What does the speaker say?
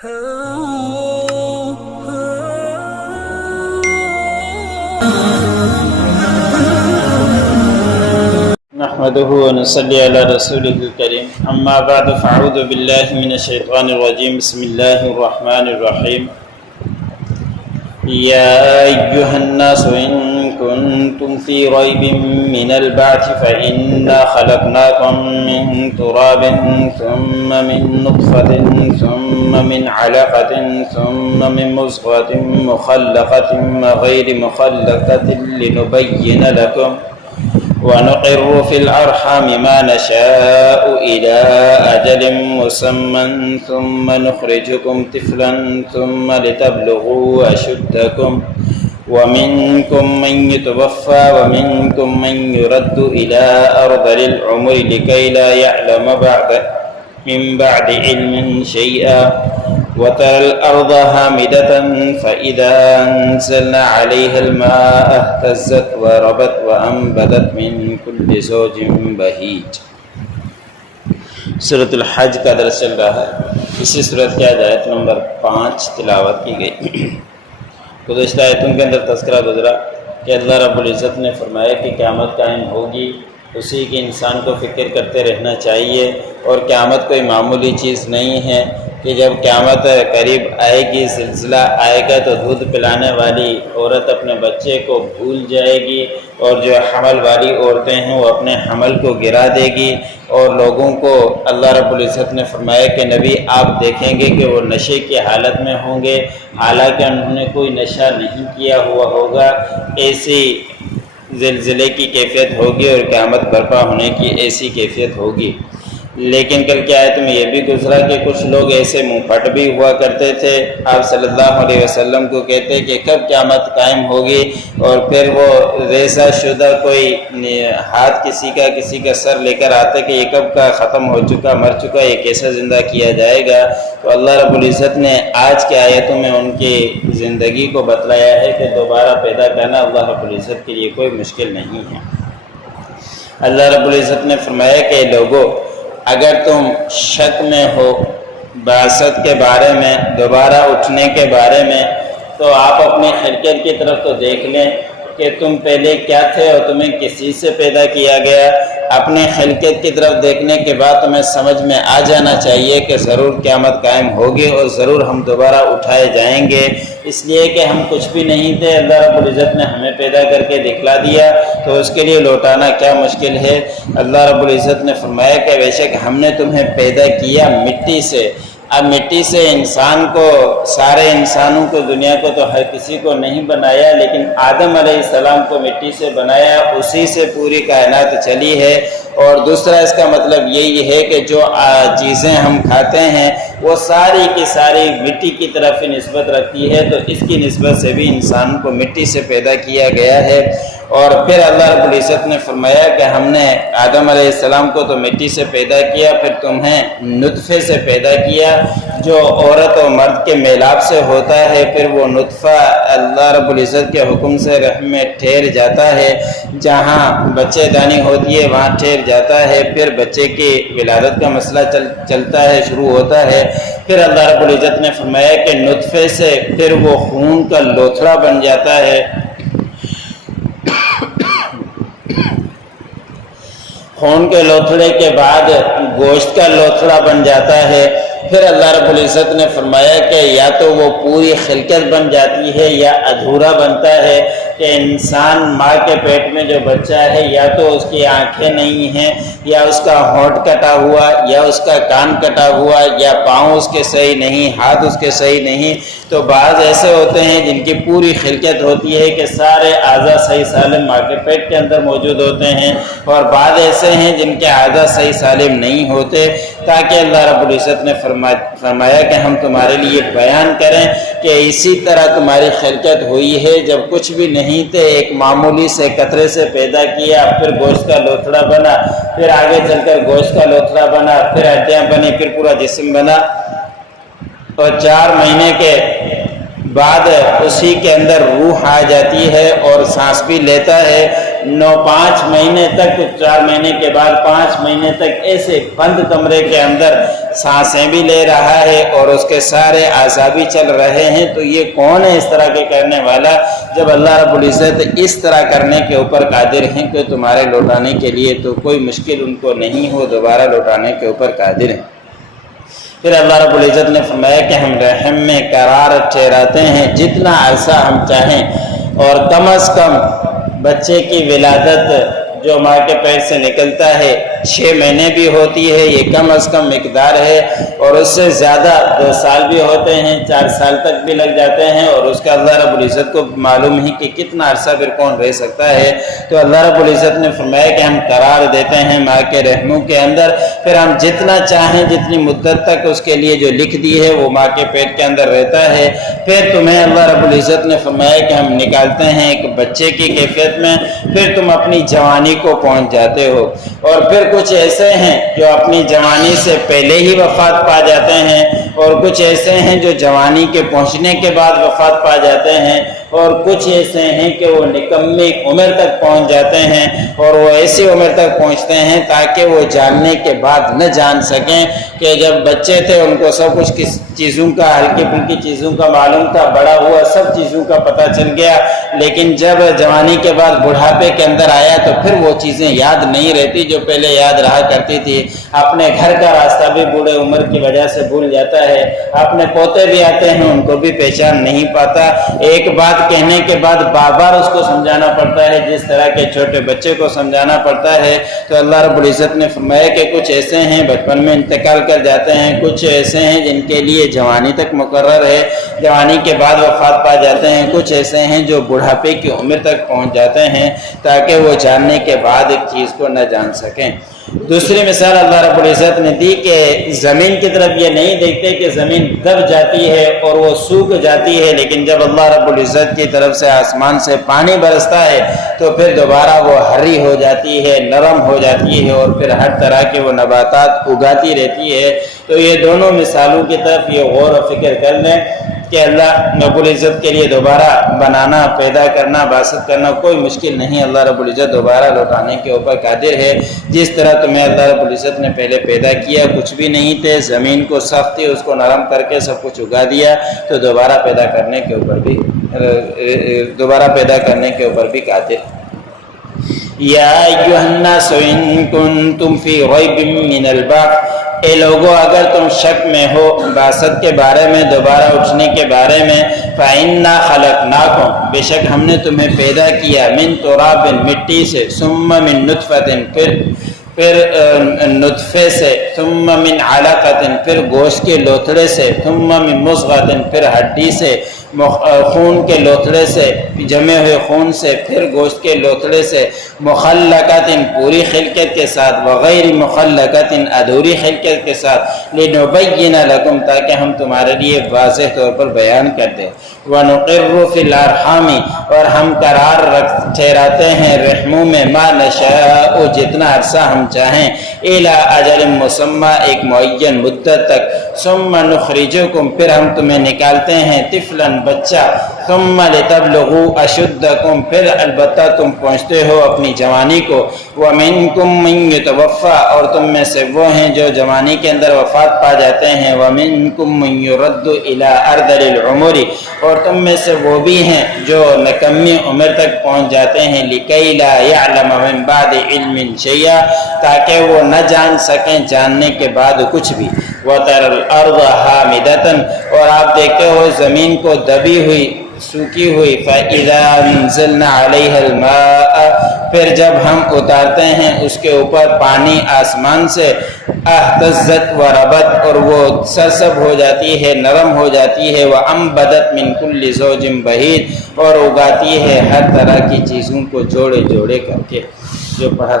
نحمده ونصلي على رسوله الكريم اما بعد فاعوذ بالله من الشيطان الرجيم بسم الله الرحمن الرحيم يا أيها الناس إن كنتم في ريب من البعث فإنا خلقناكم من تراب ثم من نطفة ثم من علقة ثم من مضغة مخلقة وغير مخلقة لنبين لكم ونقر في الأرحام ما نشاء إلى أجل مسمى ثم نخرجكم طفلا ثم لتبلغوا أشدكم ومنكم من يتوفى ومنكم من يرد إلى أرذل العمر لكي لا يعلم من بعد علم شيئا وترى الأرض هامدة فإذا أنزلنا عليها الماء اهتزت وربت وأنبتت من كل زوج بهيج۔ سورۃ الحج کا درس چل رہا ہے۔ اسی سورۃ کی آیت نمبر 5 تلاوت کی گئی۔ گزشتہ آیتوں کے اندر تذکرہ گزرا کہ اللہ رب العزت نے فرمایا کہ قیامت قائم ہوگی، اسی کی انسان کو فکر کرتے رہنا چاہیے، اور قیامت کوئی معمولی چیز نہیں ہے کہ جب قیامت قریب آئے گی، زلزلہ آئے گا تو دودھ پلانے والی عورت اپنے بچے کو بھول جائے گی، اور جو حمل والی عورتیں ہیں وہ اپنے حمل کو گرا دے گی، اور لوگوں کو اللہ رب العزت نے فرمایا کہ نبی آپ دیکھیں گے کہ وہ نشے کی حالت میں ہوں گے، حالانکہ انہوں نے کوئی نشہ نہیں کیا ہوا ہوگا۔ ایسی زلزلے کی کیفیت ہوگی اور قیامت برپا ہونے کی ایسی کیفیت ہوگی۔ لیکن کل کی آیت میں یہ بھی گزرا کہ کچھ لوگ ایسے منہ پھٹ بھی ہوا کرتے تھے، آپ صلی اللہ علیہ وسلم کو کہتے کہ کب قیامت قائم ہوگی، اور پھر وہ ریزہ شدہ کوئی ہاتھ کسی کا سر لے کر آتے کہ یہ کب کا ختم ہو چکا، مر چکا، یہ کیسا زندہ کیا جائے گا۔ تو اللہ رب العزت نے آج کے آیتوں میں ان کی زندگی کو بتلایا ہے کہ دوبارہ پیدا کرنا اللہ رب العزت کے لیے کوئی مشکل نہیں ہے۔ اللہ رب العزت نے فرمایا کہ لوگوں، اگر تم شک میں ہو بعثت کے بارے میں، دوبارہ اٹھنے کے بارے میں، تو آپ اپنی خلقت کی طرف تو دیکھ لیں کہ تم پہلے کیا تھے اور تمہیں کس چیز سے پیدا کیا گیا۔ اپنے خلقت کی طرف دیکھنے کے بعد تمہیں سمجھ میں آ جانا چاہیے کہ ضرور قیامت قائم ہوگی اور ضرور ہم دوبارہ اٹھائے جائیں گے، اس لیے کہ ہم کچھ بھی نہیں تھے، اللہ رب العزت نے ہمیں پیدا کر کے دکھلا دیا، تو اس کے لیے لوٹانا کیا مشکل ہے۔ اللہ رب العزت نے فرمایا کہ بے شک ہم نے تمہیں پیدا کیا مٹی سے۔ اب مٹی سے انسان کو، سارے انسانوں کو، دنیا کو تو ہر کسی کو نہیں بنایا، لیکن آدم علیہ السلام کو مٹی سے بنایا، اسی سے پوری کائنات چلی ہے۔ اور دوسرا اس کا مطلب یہی ہے کہ جو چیزیں ہم کھاتے ہیں وہ ساری کی ساری مٹی کی طرف نسبت رکھتی ہے، تو اس کی نسبت سے بھی انسان کو مٹی سے پیدا کیا گیا ہے۔ اور پھر اللہ رب العزت نے فرمایا کہ ہم نے آدم علیہ السلام کو تو مٹی سے پیدا کیا، پھر تمہیں نطفے سے پیدا کیا جو عورت و مرد کے میلاب سے ہوتا ہے، پھر وہ نطفہ اللہ رب العزت کے حکم سے رحم میں ٹھہر جاتا ہے، جہاں بچے دانی ہوتی ہے وہاں ٹھہر جاتا ہے، پھر بچے کی ولادت کا مسئلہ چلتا ہے، شروع ہوتا ہے۔ پھر اللہ رب العزت نے فرمایا کہ نطفے سے پھر وہ خون کا لوتھڑا بن جاتا ہے، خون کے لوتھڑے کے بعد گوشت کا لوتھڑا بن جاتا ہے۔ پھر اللہ رب العزت نے فرمایا کہ یا تو وہ پوری خلقت بن جاتی ہے یا ادھورا بنتا ہے، کہ انسان ماں کے پیٹ میں جو بچہ ہے یا تو اس کی آنکھیں نہیں ہیں، یا اس کا ہونٹ کٹا ہوا، یا اس کا کان کٹا ہوا، یا پاؤں اس کے صحیح نہیں، ہاتھ اس کے صحیح نہیں۔ تو بعض ایسے ہوتے ہیں جن کی پوری خلقت ہوتی ہے کہ سارے اعضاء صحیح سالم ماں کے پیٹ کے اندر موجود ہوتے ہیں، اور بعض ایسے ہیں جن کے اعضاء صحیح سالم نہیں ہوتے، تاکہ اللہ رب العزت نے فرمایا کہ ہم تمہارے لیے بیان کریں کہ اسی طرح تمہاری خلقت ہوئی ہے، جب کچھ بھی نہیں تھے، ایک معمولی سے قطرے سے پیدا کیا، پھر گوشت کا لوتھڑا بنا، پھر آگے چل کر گوشت کا لوتھڑا بنا، پھر ہڈیاں بنی، پھر پورا جسم بنا، اور 4 مہینے کے بعد اسی کے اندر روح آ جاتی ہے اور سانس بھی لیتا ہے، 5 महीने तक, 4 महीने के बाद 5 महीने तक ऐसे बंद कमरे के अंदर सांसें भी ले रहा है और उसके सारे आज़ा भी चल रहे हैं, तो ये कौन है इस तरह के करने वाला, जब अल्लाह रब्बुल इज़्ज़त इस तरह करने के ऊपर कादिर हैं कि तुम्हारे लौटाने के लिए तो कोई मुश्किल उनको नहीं हो, दोबारा लौटाने के ऊपर कादिर हैं। फिर अल्लाह रब्बुल इज़्ज़त ने फरमाया कि हम रहम में करार ठहराते हैं जितना अरसा हम चाहें, और कम अज़ कम बच्चे की विलादत जो माँ के पेट से निकलता है 6 महीने भी होती है, ये कम अज़ कम मिकदार है, और उससे ज़्यादा 2 साल भी होते हैं, 4 साल तक भी लग जाते हैं, और उसका अल्लाह रब्बुल इज़्ज़त को मालूम ही कि कितना अरसा फिर कौन रह सकता है। तो अल्लाह रब्बुल इज़्ज़त ने फरमाया कि हम करार देते हैं माँ के रहमों के अंदर, फिर हम जितना चाहें जितनी मुद्दत तक उसके लिए जो लिख दी है वो माँ के पेट के अंदर रहता है। फिर तुम्हें अल्लाह रब्बुल इज़्ज़त ने फरमाया कि हम निकालते हैं एक बच्चे की कैफियत में, फिर तुम अपनी जवानी को पहुंच जाते हो, और फिर कुछ ऐसे हैं जो अपनी जवानी से पहले ही वफात पा जाते हैं, और कुछ ऐसे हैं जो जवानी के पहुंचने के बाद वफात पा जाते हैं, और कुछ ऐसे हैं कि वो निकम्मी उम्र तक पहुंच जाते हैं, और वो ऐसी उम्र तक पहुंचते हैं ताकि वो जानने के बाद न जान सकें कि जब बच्चे थे उनको सब कुछ किस चीज़ों का, हल्की फुल्की चीज़ों का मालूम था, बड़ा हुआ सब चीज़ों का पता चल गया, लेकिन जब जवानी के बाद बुढ़ापे के अंदर आया तो फिर वो चीज़ें याद नहीं रहती जो पहले याद रहा करती थी। अपने घर का रास्ता भी बूढ़े उम्र की वजह से भूल जाता है, अपने पोते भी आते हैं उनको भी पहचान नहीं पाता, एक बात कहने के बाद बार बार उसको समझाना पड़ता है जिस तरह के छोटे बच्चे को समझाना पड़ता है। तो अल्लाह रब्बुल इज़्ज़त ने फरमाया कि कुछ ऐसे हैं बचपन में इंतकाल कर जाते हैं, कुछ ऐसे हैं जिनके लिए जवानी तक मुकर्रर है, जवानी के बाद वफात पा जाते हैं, कुछ ऐसे हैं जो बुढ़ापे की उम्र तक पहुंच जाते हैं ताकि वो जानने के बाद एक चीज़ को न जान सकें। दूसरी मिसाल अल्लाह रब्बुल इज़्ज़त ने दी कि ज़मीन की तरफ ये नहीं देखते कि ज़मीन दब जाती है और वो सूख जाती है, लेकिन जब अल्लाह रब्बुल इज़्ज़त की तरफ से आसमान से पानी बरसता है तो फिर दोबारा वो हरी हो जाती है, नरम हो जाती है, और फिर हर तरह के वो नबातात उगाती रहती है। तो ये दोनों मिसालों की तरफ ये गौर और फिक्र कर लें कि अल्लाह रब्बुल इज़्ज़त के लिए दोबारा बनाना, पैदा करना, बासत करना कोई मुश्किल नहीं, अल्लाह रब्बुल इज़्ज़त दोबारा लौटाने के ऊपर कादिर है। जिस तरह तुम्हें अल्लाह रब्बुल इज़्ज़त ने पहले पैदा किया, कुछ भी नहीं थे, ज़मीन को सख्त थी, उसको नरम करके सब कुछ उगा दिया, तो दोबारा पैदा करने के ऊपर भी कादिर। या अय्युहन्नास इन कुंतुम फी रैबिम मिनल बअथ, ए लोगों अगर तुम शक में हो बासत के बारे में, दोबारा उठने के बारे में, फ़इन्ना खलक़नाकुम, बेशक हमने तुम्हें पैदा किया, मिन तुराबिन, मिट्टी से, सुम्मा मिन नुतफ़तिन, फिर नुतफ़े से, सुम्मा मिन अलक़तिन, फिर गोश्त के लोथड़े से, सुम्मा मिन मुज़ग़तिन, फिर हड्डी से, खून के लोथड़े से, जमे हुए खून से, फिर गोश्त के लोथड़े से, मुखल्लक़तिन, पूरी खिलकत के साथ, वग़ैर मुखल्लक़तिन, अधूरी खिलकत के साथ, लिनुबय्यिन लकुम, ताकि हम तुम्हारे लिए वाज़ेह तौर पर बयान कर दें, वनुक़िर्रु फ़िल अरहामी, और हम करार ठहराते हैं रहमों में, मा नशाअ, जितना अरसा हम चाहें, इला अजलिन मुसम्मा, एक मुअय्यन मुद्दत तक, सुम्मा नुख़रिजुकुम, फिर हम तुम्हें निकालते हैं, तिफ़लन, बच्चा, सुम्मा लितबलुगू अशुद्दकुम, फिर अलबत्ता तुम पहुँचते हो अपनी जवानी को, व मिनकुम मन युतवफ़्फ़ा, और तुम में से वो हैं जो जवानी के अंदर वफ़ात पा जाते हैं, व मिनकुम मन युरद्दु इला अर्दलिल उमरी, और तुम में से वो भी हैं जो निकम्मी उम्र तक पहुँच जाते हैं, लिकई ला यअलम मिन बाद इल्मिन शैया, ताकि वो न जान सकें जानने के बाद कुछ भी। वतरल अर्द हामिदतन, और आप देखते हो ज़मीन को दबी हुई, सूखी हुई, फ़इज़ा अंज़लना अलैहल माअ, फिर जब हम उतारते हैं उसके ऊपर पानी आसमान से, अहतज़्ज़त व रबत, और वो सरसब हो जाती है, नरम हो जाती है, व अम्बदत मिन कुल्लि ज़ौजिन बहीज, और उगाती है हर तरह की चीज़ों को जोड़े जोड़े करके। जो पढ़ा